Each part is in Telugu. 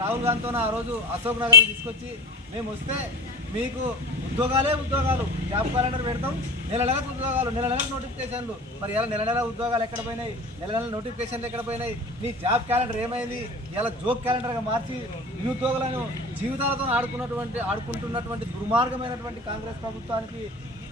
రాహుల్ గాంధీతో ఆ రోజు అశోక్ నగర్ తీసుకొచ్చి మేము వస్తే మీకు ఉద్యోగాలే ఉద్యోగాలు. జాబ్ క్యాలెండర్ పెడతాం. నెల నెలకు ఉద్యోగాలు. నెల నెల నోటిఫికేషన్లు. మరి ఇలా నెల నెల ఉద్యోగాలు ఎక్కడ పోయినాయి? నెల నెల నోటిఫికేషన్లు ఎక్కడ పోయినాయి? నీ జాబ్ క్యాలెండర్ ఏమైంది? ఇలా జోక్ క్యాలెండర్గా మార్చి నిరుద్యోగులను జీవితాలతో ఆడుకున్నటువంటి ఆడుకుంటున్నటువంటి దుర్మార్గమైనటువంటి కాంగ్రెస్ ప్రభుత్వానికి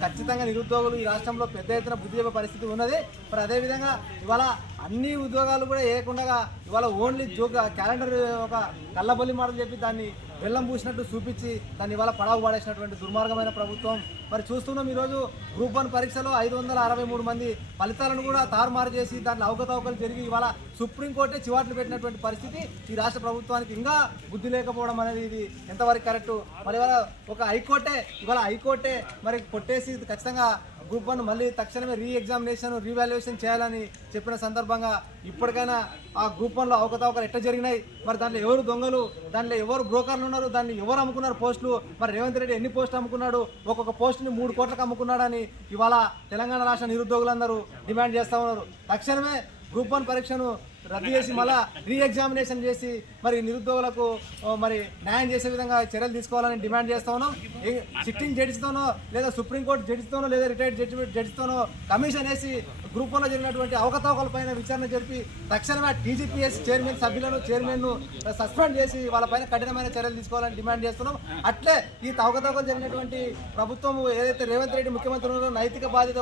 ఖచ్చితంగా నిరుద్యోగులు ఈ రాష్ట్రంలో పెద్ద ఎత్తున బుద్ధి పరిస్థితి ఉన్నది. మరి అదేవిధంగా ఇవాళ అన్ని ఉద్యోగాలు కూడా వేయకుండా ఇవాళ ఓన్లీ జోక్ క్యాలెండర్ ఒక కళ్ళబొల్లి మాటలు చెప్పి దాన్ని బెల్లం పూసినట్టు చూపించి దాన్ని ఇవాళ పడావు పడేసినటువంటి దుర్మార్గమైన ప్రభుత్వం. మరి చూస్తున్నాం ఈరోజు గ్రూప్ వన్ పరీక్షలో ఐదు వందల అరవై మూడు మంది ఫలితాలను కూడా తారుమారు చేసి దాంట్లో అవకతవకలు జరిగి ఇవాళ సుప్రీంకోర్టే చివాట్లు పెట్టినటువంటి పరిస్థితి ఈ రాష్ట్ర ప్రభుత్వానికి ఇంకా బుద్ధి లేకపోవడం అనేది ఇది ఎంతవరకు కరెక్ట్? మరి ఇవాళ ఒక హైకోర్టే ఇవాళ హైకోర్టే మరి కొట్టేసి ఖచ్చితంగా గ్రూప్ వన్ మళ్ళీ తక్షణమే రీ ఎగ్జామినేషన్ రీవాల్యుయేషన్ చేయాలని చెప్పిన సందర్భం సందర్భంగా ఇప్పటికైనా ఆ గ్రూప్ వన్లో అవకతవకలు ఎట్లా జరిగినాయి? మరి దాంట్లో ఎవరు దొంగలు? దాంట్లో ఎవరు బ్రోకర్లు ఉన్నారు? దాన్ని ఎవరు అమ్ముకున్నారు పోస్టులు? మరి రేవంత్ రెడ్డి ఎన్ని పోస్టులు అమ్ముకున్నాడు? ఒక్కొక్క పోస్టుని మూడు కోట్లకు అమ్ముకున్నాడని ఇవాళ తెలంగాణ రాష్ట్ర నిరుద్యోగులందరూ డిమాండ్ చేస్తూ ఉన్నారు. తక్షణమే గ్రూప్ వన్ పరీక్షను రద్దు చేసి మళ్ళా రీ ఎగ్జామినేషన్ చేసి మరి నిరుద్యోగులకు మరి న్యాయం చేసే విధంగా చర్యలు తీసుకోవాలని డిమాండ్ చేస్తా ఉన్నాం. సిట్టింగ్ జడ్జితోనో లేదా సుప్రీంకోర్టు జడ్జితోనో లేదా రిటైర్డ్ జడ్జి జడ్జితోనో కమిషన్ వేసి గ్రూప్లో జరిగినటువంటి అవకతవకలపైన విచారణ జరిపి తక్షణమే టీజీపీఎస్ చైర్మన్ సభ్యులను చైర్మన్ను సస్పెండ్ చేసి వాళ్ళపైన కఠినమైన చర్యలు తీసుకోవాలని డిమాండ్ చేస్తున్నాం. అట్లే ఈ తవకతవకలు జరిగినటువంటి ప్రభుత్వం ఏదైతే రేవంత్ రెడ్డి ముఖ్యమంత్రి ఉన్నారో నైతిక బాధ్యత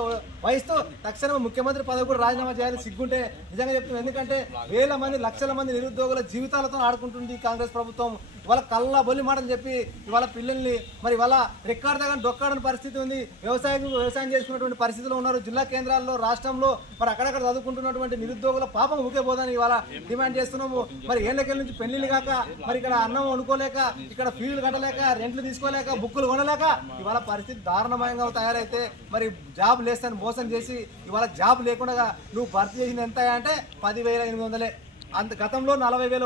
వహిస్తూ తక్షణమే ముఖ్యమంత్రి పదవి కూడా రాజీనామా చేయాలి సిగ్గుంటే నిజంగా చెప్తున్నాం. ఎందుకంటే వేల మంది లక్షల మంది నిరుద్యోగుల జీవితాలతో ఆడుకుంటుంది కాంగ్రెస్ ప్రభుత్వం. ఇవాళ కళ్ళ బొల్లి మాటలు చెప్పి ఇవాళ పిల్లల్ని మరి ఇవాళ రికార్డ్ దగ్గర దొక్కాడని పరిస్థితి ఉంది. వ్యవసాయం వ్యవసాయం చేసుకున్నటువంటి పరిస్థితిలో ఉన్నారు. జిల్లా కేంద్రాల్లో రాష్ట్రంలో మరి అక్కడక్కడ చదువుకుంటున్నటువంటి నిరుద్యోగుల పాపం ఊకేపోదని ఇవాళ డిమాండ్ చేస్తున్నాము. మరి ఏళ్ళకెళ్ళ నుంచి పెళ్ళిళ్ళు కాక మరి ఇక్కడ అన్నం వండుకోలేక ఇక్కడ ఫీజులు కట్టలేక రెంట్లు తీసుకోలేక బుక్కులు కొనలేక ఇవాళ పరిస్థితి దారుణమయంగా తయారైతే మరి జాబ్ లేస్తాను మోసం చేసి ఇవాళ జాబ్ లేకుండా నువ్వు భర్తీ చేసింది ఎంత అంటే పదివేల ఎనిమిది వందలే. అంత గతంలో నలభై వేల